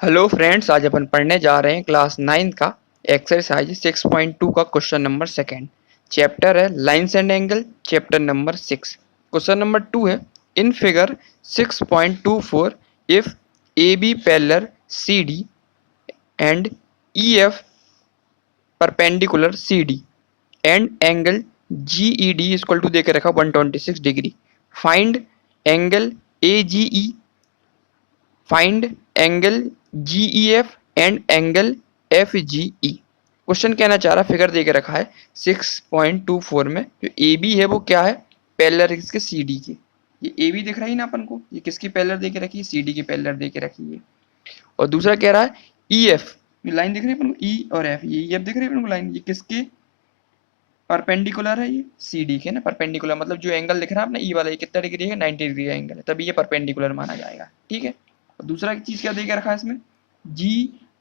Hello friends, आज अपन पढ़ने जा रहे हैं क्लास 9 का एक्सरसाइज 6.2 का क्वेश्चन नंबर सेकेंड। चैप्टर है lines and angle, chapter number 6। Question number 2 है in figure 6.24 if a b parallel c d and e f perpendicular c d and angle g e d equal to दे के रखा 126 डिग्री। Find angle A ji e, find angle g e f and angle F G e. Question कहना चाह रहा, figure दे के रखा है 6.24 में जो ए बी है वो क्या है, पैरेलल इसके सी डी के। ये ए बी दिख रहा है ना अपन को, ये किसकी पैरेलल दे के रखी है, सी डी की पैरेलल दे के रखी है। और दूसरा कह रहा है ई एफ, ये लाइन दिख रही है अपन को, ई और एफ, ये एफ दिख रही है अपन को लाइन, ये किसके परपेंडिकुलर है, ये सी डी के ना परपेंडिकुलर। मतलब जो एंगल दिख रहा है अपना ई वाला, ये कितना डिग्री है, 90 डिग्री का एंगल है, तभी ये परपेंडिकुलर माना जाएगा। ठीक है। और दूसरा चीज क्या दे के रखा है इसमें, जी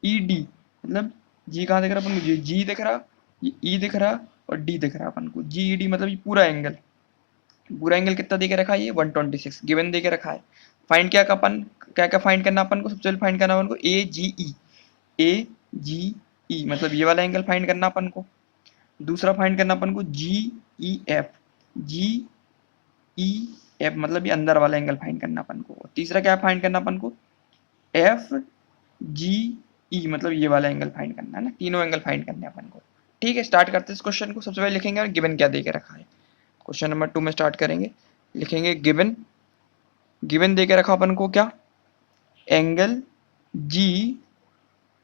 ई डी, मतलब जी कहाँ दिख रहा है अपन को, जी दिख रहा, ये ई दिख रहा और डी दिख रहा अपन को। जी ई डी मतलब ये पूरा एंगल, पूरा एंगल कितना दे के रखा है, ये 126 गिवन दे के रखा है। फाइंड क्या अपन, क्या क्या फाइंड करना अपन को, सबसे पहले फाइंड करना अपन को ए जी ई, ए जी ई मतलब ये वाला एंगल फाइंड करना अपन को। दूसरा फाइंड करना अपन को जी ई एफ, जी ई एफ मतलब ये अंदर वाला एंगल फाइंड करना अपन को। और तीसरा क्या फाइंड करना अपन को, एफ जी ई मतलब ये वाला एंगल फाइंड करना है ना। तीनों एंगल फाइंड करने हैं अपन को। ठीक है, स्टार्ट करते हैं इस क्वेश्चन को। सबसे पहले लिखेंगे और गिवन क्या दे के रखा है। क्वेश्चन नंबर 2 में स्टार्ट करेंगे, लिखेंगे गिवन। गिवन दे के रखा अपन को क्या, angle g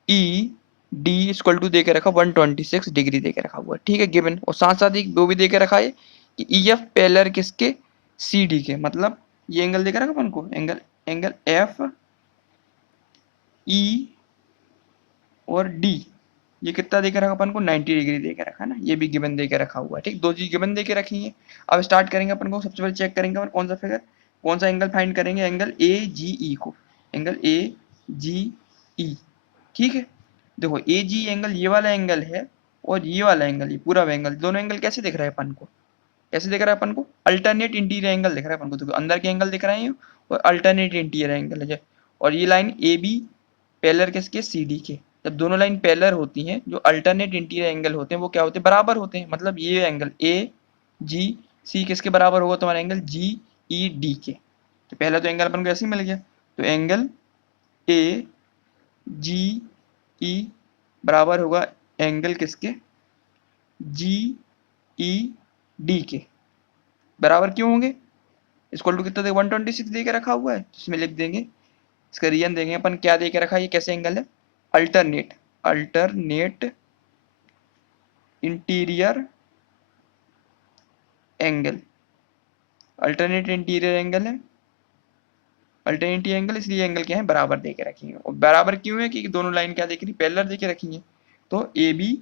e d equal to दे के रखा 126 डिग्री दे के रखा हुआ है। ठीक है, गिवन। और साथ साथ ही वो भी दे के रखा है कि ई एफ पैरेलल किसके, सी डी के। मतलब ये एंगल दे के रखा अपन को, एंगल एंगल एफ ई और डी, ये कितना दे के रखा अपन को, 90 डिग्री दे के रखा है ना। ये भी गिवन दे के रखा हुआ है। ठीक, दो चीज गिवन दे के रखी है। अब स्टार्ट करेंगे अपन को, सबसे पहले चेक करेंगे अपन कौन सा फिगर, कौन सा एंगल फाइंड करेंगे, एंगल ए जी ई को, एंगल ए जी ई। ठीक है, देखो ए जी एंगल ये वाला एंगल है और ये वाला एंगल, ये पूरा एंगल, दोनों एंगल कैसे दिख रहा है अपन को, कैसे दिख रहा है अपन को, अल्टरनेट इंटीरियर एंगल दिख रहा है अपन को। देखो अंदर के एंगल दिख रहे हैं और अल्टरनेट इंटीरियर एंगल है। और ये लाइन ए बी पैरेलल किसके, सी डी के। जब दोनों लाइन पैरेलल होती हैं, जो अल्टरनेट इंटीरियर एंगल होते हैं वो क्या होते हैं, बराबर होते हैं। मतलब ये एंगल ए जी सी किसके बराबर होगा, तुम्हारा एंगल जी ई डी के। तो पहला तो एंगल अपन को ऐसे ही मिल गया। तो एंगल ए जी ई बराबर होगा एंगल किसके, जी ई डी के। बराबर क्यों होंगे, इक्वल टू कितना, 126 दे के रखा हुआ है, तो इसमें लिख देंगे, इसका रीजन देंगे अपन, क्या दे के रखा है, ये कैसे एंगल है, alternate, alternate interior angle, alternate interior angle है, अल्टरनेट एंगल, इसलिए एंगल क्या है, बराबर दे के रखी है। और बराबर क्यों है, कि दोनों लाइन क्या देख रही, पैरेलल दे के रखी है। तो ए बी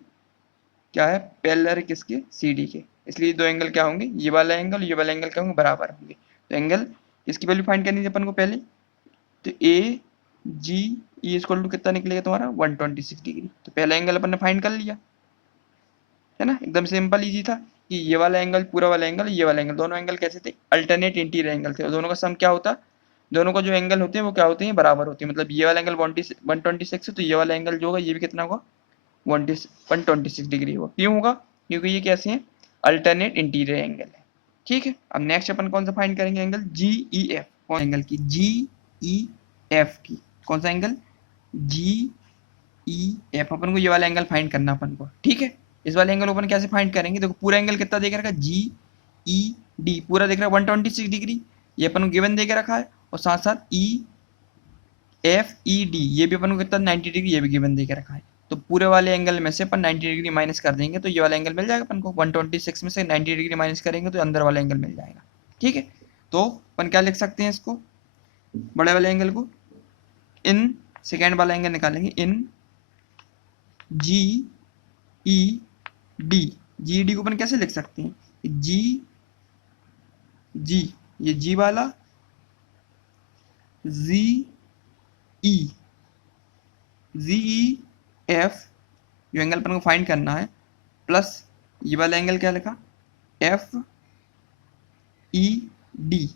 क्या है, पैरेलल है किसके, सी डी के, इसलिए दो एंगल क्या होंगे, ये वाला एंगल ये वाला एंगल क्या होंगे, बराबर होंगे। तो एंगल इसकी वैल्यू फाइंड करनी थी अपन को पहले। तो ए जी ई इक्वल टू कितना निकलेगा तुम्हारा, 126 डिग्री। तो पहला एंगल अपन ने फाइंड कर लिया है ना, एकदम सिंपल इजी था कि ये वाला एंगल पूरा वाला एंगल, ये वाला एंगल, दोनों एंगल कैसे थे, अल्टरनेट इंटीरियर एंगल थे। और दोनों का सम क्या होता, दोनों का जो एंगल होते हैं वो क्या होते हैं, बराबर होते हैं। मतलब ये वाला एंगल 126 है, तो ये वाला एंगल जो होगा ये भी कितना होगा, 126 डिग्री होगा। क्यों होगा, क्योंकि ये कैसे हैं, अल्टरनेट इंटीरियर एंगल है। ठीक है, अब नेक्स्ट अपन कौन सा फाइंड करेंगे, एंगल जी ई एफ, कौन एंगल की, जी ई एफ की, कौन सा एंगल, जी ई एफ। अपन को ये वाला एंगल फाइंड करना अपन को। ठीक है, इस वाले एंगल अपन कैसे फाइंड करेंगे, देखो पूरा एंगल कितना देख रखा है, जी ई डी पूरा देख रहा है 126 डिग्री, ये अपन को गिवन दे के रखा है। और साथ साथ ई एफ ई डी ये भी अपन को कितना 90 डिग्री, ये भी गिवन दे के रखा है। तो पूरे वाले एंगल में से अपन 90 डिग्री माइनस कर देंगे तो ये वाला एंगल मिल जाएगा अपन को। 126 में से 90 डिग्री माइनस करेंगे तो अंदर वाला एंगल मिल जाएगा। ठीक है, तो अपन क्या लिख सकते हैं इसको, बड़े वाले एंगल को, इन सेकेंड वाला एंगल निकालेंगे, इन जी ई डी, जी डी को अपन कैसे लिख सकते हैं, जी जी ये जी वाला, जी ई, जी ई एफ जो एंगल अपन को फाइंड करना है, प्लस ये वाला एंगल क्या लिखा, एफ ई डी,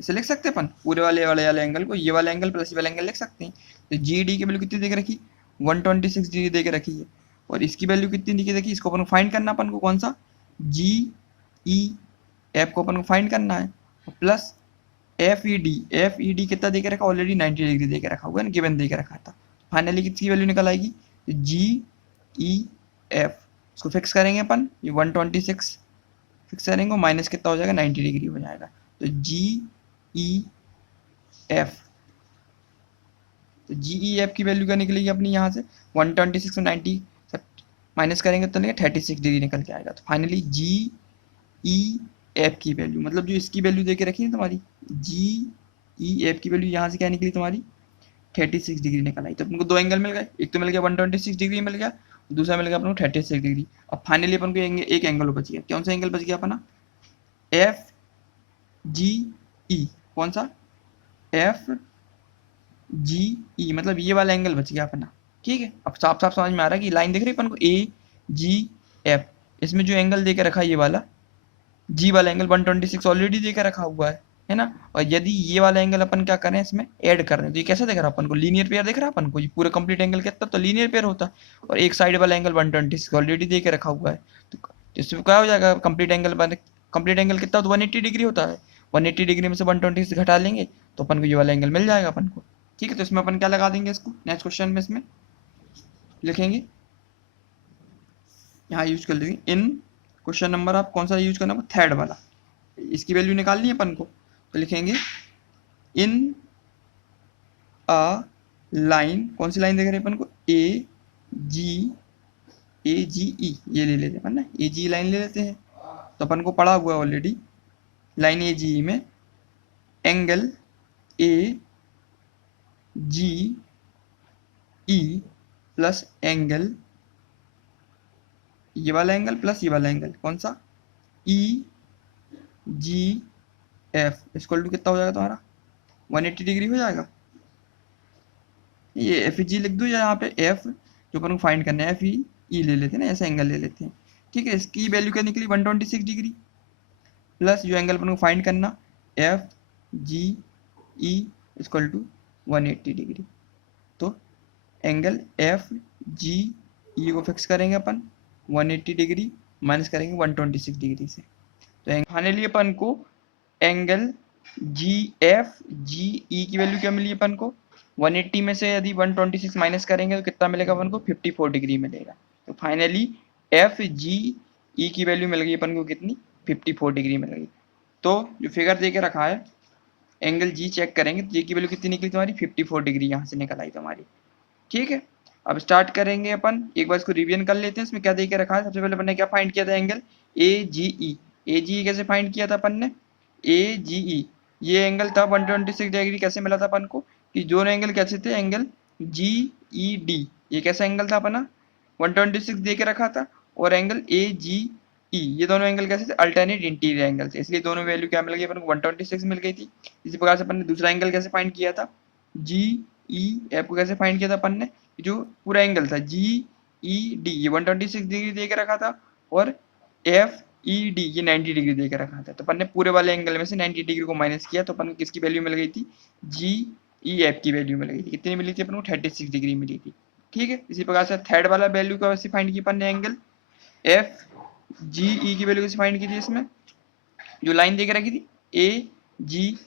इसे लिख सकते हैं अपन, पूरे वाले वाले वाले एंगल को ये वाला एंगल प्लस ये वाला एंगल लिख सकते हैं। तो जी डी की वैल्यू कितनी दे के रखी, 126 डिग्री दे के रखी है, और इसकी वैल्यू कितनी दे के रखी, इसको अपन को फाइंड करना, अपन को कौन सा, जी ई एफ को अपन को फाइंड करना है, प्लस एफ ई डी कितना दे के रखा, ऑलरेडी 90 डिग्री दे के रखा हुआ है, गिवन दे के रखा था। फाइनली कितनी वैल्यू निकल आएगी, जी ई एफ, इसको फिक्स करेंगे अपन, ये 126 फिक्स करेंगे, माइनस कितना हो जाएगा, 90 डिग्री हो जाएगा। तो जी ई एफ, तो जी ई एफ की वैल्यू क्या निकलेगी अपनी यहाँ से, 126 और 90 माइनस करेंगे तो नहीं 36 डिग्री निकल के आएगा। तो फाइनली जी ई एफ की वैल्यू, मतलब जो इसकी वैल्यू दे के रखी है तुम्हारी, जी ई एफ की वैल्यू यहाँ से क्या निकली तुम्हारी, 36 डिग्री निकल आई। तो तुमको दो एंगल मिल गए, एक तो मिल गया 126 डिग्री मिल गया, दूसरा मिल गया अपन को 36 डिग्री। अब फाइनली अपन को एक एंगल बच गया, कौन सा एंगल बच गया अपना, एफ जी ई, कौन सा, एफ जी ई, मतलब ये वाला एंगल बच गया अपना। ठीक है, अब साफ साफ समझ में आ रहा है कि लाइन दिख रही है अपन को, ए जी एफ, इसमें जो एंगल दे के रखा है ये वाला जी वाला एंगल 126 ऑलरेडी दे के रखा हुआ है ना। और यदि ये वाला एंगल अपन क्या करें, इसमें ऐड कर रहे हैं, तो ये कैसा दिख रहा है अपन को, लीनियर पेयर दिख रहा है अपन को, ये पूरा कंप्लीट एंगल कितना, तो लीनियर पेयर होता, और एक साइड वाला एंगल 126 ऑलरेडी दे के रखा हुआ है, तो इसमें क्या हो जाएगा, कंप्लीट एंगल बन, कंप्लीट एंगल कितना, तो 180 डिग्री होता है, 180 डिग्री में से 126 घटा लेंगे तो अपन को ये वाला एंगल मिल जाएगा अपन को। ठीक है, तो इसमें अपन क्या लगा देंगे, इसको नेक्स्ट क्वेश्चन में इसमें लिखेंगे, यहाँ यूज कर लेंगे, इन क्वेश्चन नंबर आप कौन सा यूज करना, थर्ड वाला, इसकी वैल्यू निकालनी है अपन को, तो लिखेंगे इन अ लाइन, कौन सी लाइन देख रहे हैं अपन को, ए जी ई, ये ले लेते हैं अपन ना, ए जी लाइन ले लेते हैं, तो अपन को पढ़ा हुआ है ऑलरेडी, लाइन ए जी में एंगल ए जी ई प्लस एंगल, ये वाला एंगल प्लस ये वाला एंगल, कौन सा, E G F, equal to कितना हो जाएगा तुम्हारा, 180 डिग्री हो जाएगा। ये एफ जी लिख दो, या यहाँ पे एफ जो अपन को फाइंड करना है, एफ ई ले लेते हैं ना, ऐसा एंगल ले लेते हैं। ठीक है, इसकी वैल्यू क्या निकली, 126 डिग्री, प्लस जो एंगल अपन को फाइंड करना, F ji E equal to 180 degree. तो एंगल एफ जी ई को फिक्स करेंगे अपन 180 डिग्री, माइनस करेंगे 126 डिग्री से, तो फाइनली अपन को एंगल जी एफ जी ई की वैल्यू क्या मिली अपन को, 180 में से यदि 126 माइनस करेंगे तो कितना मिलेगा अपन को, 54 डिग्री मिलेगा। तो फाइनली एफ जी ई की वैल्यू मिल गई अपन को कितनी, 54 डिग्री मिल गई। तो जो फिगर दे के रखा है, एंगल जी चेक करेंगे तो जी की वैल्यू कितनी निकली तुम्हारी, 54 डिग्री यहाँ से निकल आई तुम्हारी। ठीक है, अब स्टार्ट करेंगे अपन, एक बार इसको रिवीजन कर लेते हैं, इसमें क्या दे के रखा है। सबसे पहले अपन ने क्या फाइंड किया था, एंगल ए जी ई कैसे फाइंड किया था अपन ने, ए जी ई, ये एंगल था 126 डिग्री, कैसे मिला था अपन को, कि दोनों एंगल कैसे थे, एंगल जी ई डी, ये कैसा एंगल था अपना, 126 दे के रखा था, और एंगल ए जी ई, ये दोनों एंगल कैसे थे, अल्टरनेट इंटीरियर एंगल थे, इसलिए दोनों वैल्यू क्या मिल गई अपन को, 126 मिल गई थी। इसी प्रकार से अपन ने दूसरा एंगल कैसे फाइंड किया था, जी ई एफ को कैसे फाइंड किया था अपन ने, जो पूरा एंगल था जी ई डी, ये 126 डिग्री दे के रखा था, और एफ ई डी ये 90 डिग्री दे के रखा था, तो अपन ने पूरे वाले एंगल में से 90 डिग्री को माइनस किया, तो अपन को किसकी वैल्यू मिल गई थी, जी ई एफ की वैल्यू मिल गई थी, कितनी मिली थी अपन को, 36 डिग्री मिली थी। ठीक है, इसी प्रकार से थर्ड वाला वैल्यू को वैसे फाइंड किया अपन ने, एंगल एफ जी ई की वैल्यू कैसे फाइंड की थी, इसमें जो लाइन दे के रखी थी ए जी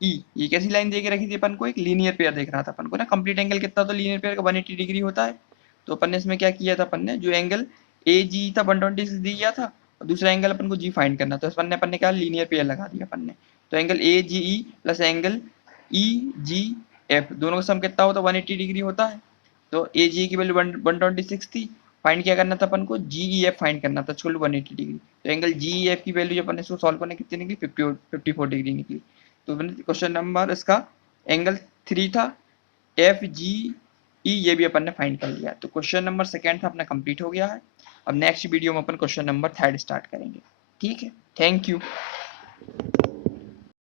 ई, ये कैसी लाइन दे के रखी थी अपन को, एक लीनियर पेयर देख रहा था अपन को ना, कंप्लीट एंगल कितना, तो लीनियर पेयर का 180 डिग्री होता है। तो अपन ने इसमें क्या किया था, अपन ने जो एंगल ए जी था 126 दिया था, और दूसरा एंगल अपन को जी फाइंड करना, तो अपन ने क्या लीनियर पेयर लगा दिया अपन ने, तो एंगल ए जी E plus angle E G F, दोनों का सम कितना होता है, 180 डिग्री होता है। तो ए जी की वैल्यू 126 थी, फाइंड क्या करना था अपन को, जी ई एफ फाइंड करना था, 180 डिग्री। तो एंगल जी ई एफ की वैल्यू जब अपन ने इसको सॉल्व करने कितनी निकली, 54 डिग्री निकली। तो क्वेश्चन नंबर इसका एंगल 3 था, एफ जी ई, ये भी अपन ने फाइंड कर लिया। तो क्वेश्चन नंबर सेकंड था अपना कंप्लीट हो गया है। अब नेक्स्ट वीडियो में अपन क्वेश्चन नंबर थर्ड स्टार्ट करेंगे। ठीक है, थैंक यू।